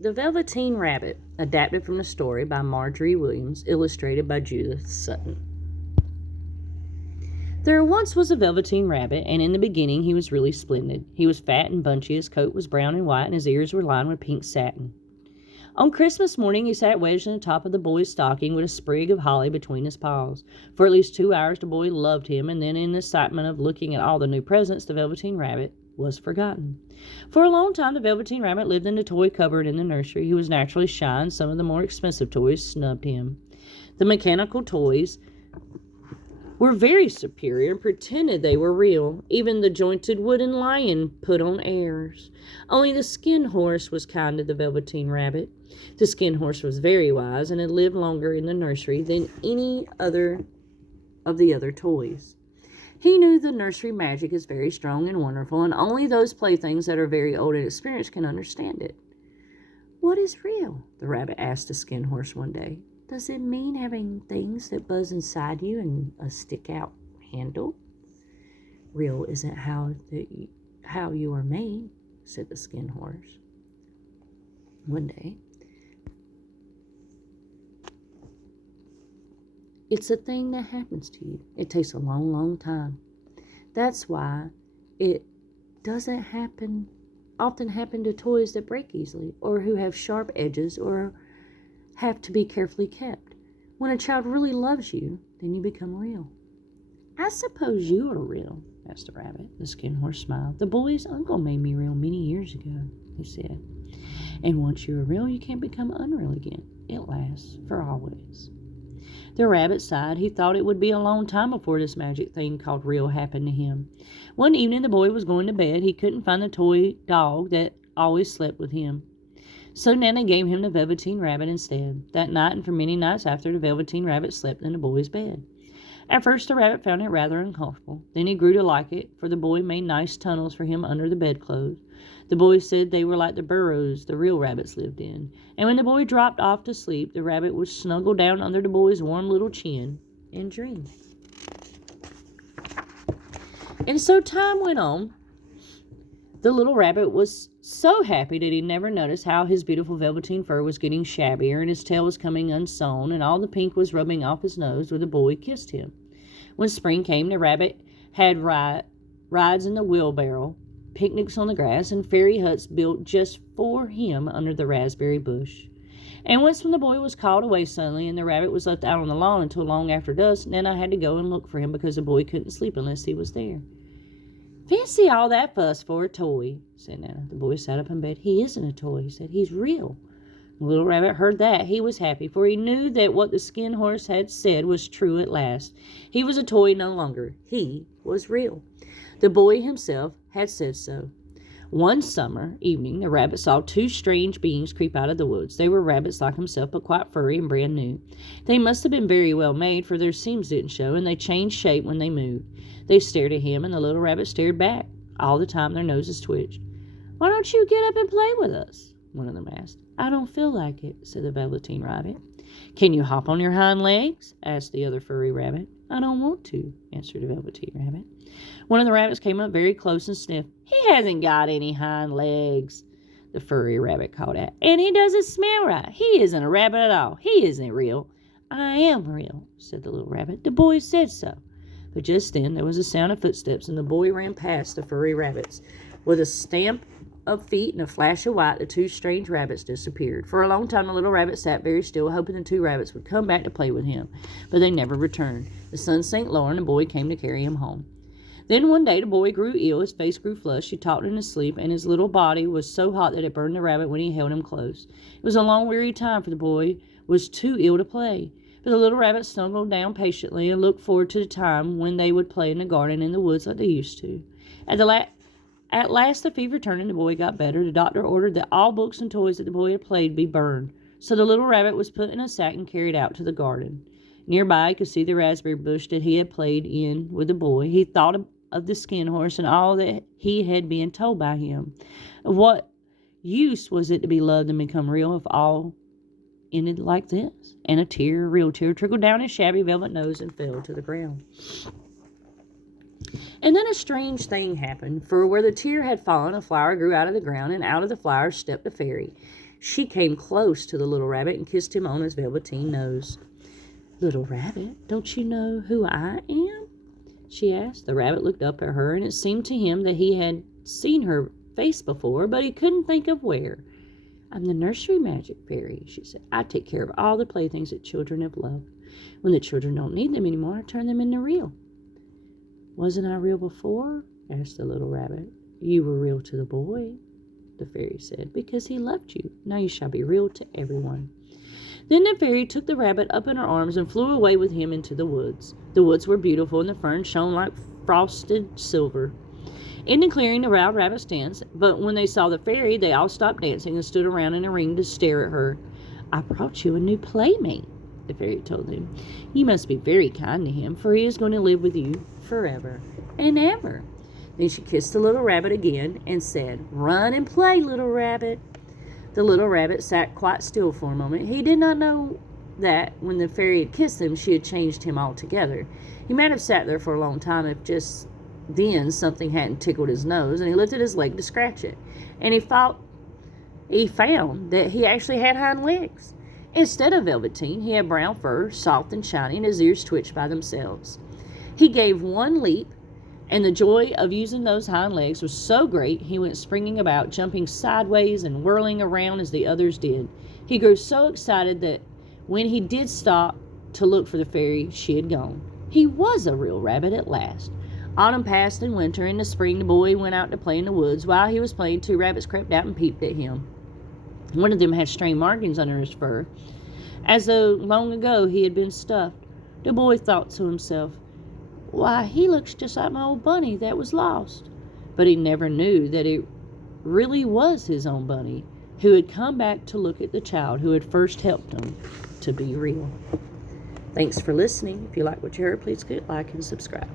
The Velveteen Rabbit, adapted from the story by Margery Williams, illustrated by Judith Sutton. There once was a Velveteen Rabbit, and in the beginning he was really splendid. He was fat and bunchy, his coat was brown and white, and his ears were lined with pink satin. On Christmas morning he sat wedged in the top of the boy's stocking with a sprig of holly between his paws. For at least 2 hours the boy loved him, and then in the excitement of looking at all the new presents, the Velveteen Rabbit was forgotten. For a long time the Velveteen Rabbit lived in the toy cupboard in the nursery. He was naturally shy, and some of the more expensive toys snubbed him. The mechanical toys were very superior and pretended they were real. Even the jointed wooden lion put on airs. Only the skin horse was kind to the Velveteen Rabbit. The skin horse was very wise and had lived longer in the nursery than any other of the other toys. He knew the nursery magic is very strong and wonderful, and only those playthings that are very old and experienced can understand it. "What is real?" the rabbit asked the skin horse one day. "Does it mean having things that buzz inside you and a stick-out handle?" "Real isn't how you are made," said the skin horse. One day, "It's a thing that happens to you. It takes a long, long time. That's why it doesn't often happen to toys that break easily, or who have sharp edges, or have to be carefully kept. When a child really loves you, then you become real." "I suppose you are real," asked the rabbit. The skin horse smiled. "The boy's uncle made me real many years ago," he said. "And once you are real, you can't become unreal again. It lasts for always." The rabbit sighed. He thought it would be a long time before this magic thing called real happened to him. One evening the boy was going to bed. He couldn't find the toy dog that always slept with him. So Nana gave him the Velveteen Rabbit instead. That night and for many nights after, the Velveteen Rabbit slept in the boy's bed. At first the rabbit found it rather uncomfortable. Then he grew to like it, for the boy made nice tunnels for him under the bedclothes. The boy said they were like the burrows the real rabbits lived in. And when the boy dropped off to sleep, the rabbit would snuggle down under the boy's warm little chin and dream. And so time went on. The little rabbit was so happy that he never noticed how his beautiful velveteen fur was getting shabbier and his tail was coming unsewn and all the pink was rubbing off his nose where the boy kissed him. When spring came, the rabbit had rides in the wheelbarrow, picnics on the grass, and fairy huts built just for him under the raspberry bush. And once when the boy was called away suddenly and the rabbit was left out on the lawn until long after dusk, Nana had to go and look for him because the boy couldn't sleep unless he was there. "Fancy all that fuss for a toy," said Nana. The boy sat up in bed. "He isn't a toy," he said. "He's real." The little rabbit heard that. He was happy, for he knew that what the skin horse had said was true at last. He was a toy no longer. He was real. The boy himself had said so. One summer evening, the rabbit saw two strange beings creep out of the woods. They were rabbits like himself, but quite furry and brand new. They must have been very well made, for their seams didn't show, and they changed shape when they moved. They stared at him, and the little rabbit stared back. All the time their noses twitched. "Why don't you get up and play with us?" one of them asked. "I don't feel like it," said the Velveteen Rabbit. "Can you hop on your hind legs?" asked the other furry rabbit. "I don't want to," answered the Velveteen Rabbit. One of the rabbits came up very close and sniffed. "He hasn't got any hind legs," the furry rabbit called out. "And he doesn't smell right. He isn't a rabbit at all. He isn't real." "I am real," said the little rabbit. "The boy said so." But just then there was a sound of footsteps, and the boy ran past the furry rabbits. With a stamp of feet and a flash of white, the two strange rabbits disappeared. For a long time the little rabbit sat very still, hoping the two rabbits would come back to play with him. But they never returned. The sun sank lower, and the boy came to carry him home. Then one day the boy grew ill, his face grew flushed, he talked in his sleep, and his little body was so hot that it burned the rabbit when he held him close. It was a long, weary time, for the boy was too ill to play. But the little rabbit snuggled down patiently and looked forward to the time when they would play in the garden and in the woods like they used to. At last the fever turned and the boy got better. The doctor ordered that all books and toys that the boy had played be burned. So the little rabbit was put in a sack and carried out to the garden. Nearby he could see the raspberry bush that he had played in with the boy. He thought of the skin horse and all that he had been told by him. Of what use was it to be loved and become real if all ended like this? And a real tear, trickled down his shabby velvet nose and fell to the ground. And then a strange thing happened, for where the tear had fallen, a flower grew out of the ground, and out of the flower stepped a fairy. She came close to the little rabbit and kissed him on his velveteen nose. "Little rabbit, don't you know who I am?" she asked. The rabbit looked up at her, and it seemed to him that he had seen her face before, but he couldn't think of where. "I'm the nursery magic fairy," she said. "I take care of all the playthings that children have loved. When the children don't need them anymore, I turn them into real." "Wasn't I real before?" asked the little rabbit. "You were real to the boy," the fairy said, "because he loved you. Now you shall be real to everyone." Then the fairy took the rabbit up in her arms and flew away with him into the woods. The woods were beautiful, and the ferns shone like frosted silver. In the clearing, the wild rabbits danced, but when they saw the fairy, they all stopped dancing and stood around in a ring to stare at her. "I brought you a new playmate," the fairy told them. "You must be very kind to him, for he is going to live with you forever and ever." Then she kissed the little rabbit again and said, "Run and play, little rabbit." The little rabbit sat quite still for a moment. He did not know that when the fairy had kissed him, she had changed him altogether. He might have sat there for a long time if just then something hadn't tickled his nose, and he lifted his leg to scratch it. And he found that he actually had hind legs. Instead of velveteen, he had brown fur, soft and shiny, and his ears twitched by themselves. He gave one leap, and the joy of using those hind legs was so great he went springing about, jumping sideways and whirling around as the others did. He grew so excited that when he did stop to look for the fairy, she had gone. He was a real rabbit at last. Autumn passed and winter. In the spring, the boy went out to play in the woods. While he was playing, 2 rabbits crept out and peeped at him. One of them had stray markings under his fur, as though long ago he had been stuffed. The boy thought to himself, "Why, he looks just like my old bunny that was lost." But he never knew that it really was his own bunny, who had come back to look at the child who had first helped him to be real. Thanks for listening. If you like what you heard, please click like and subscribe.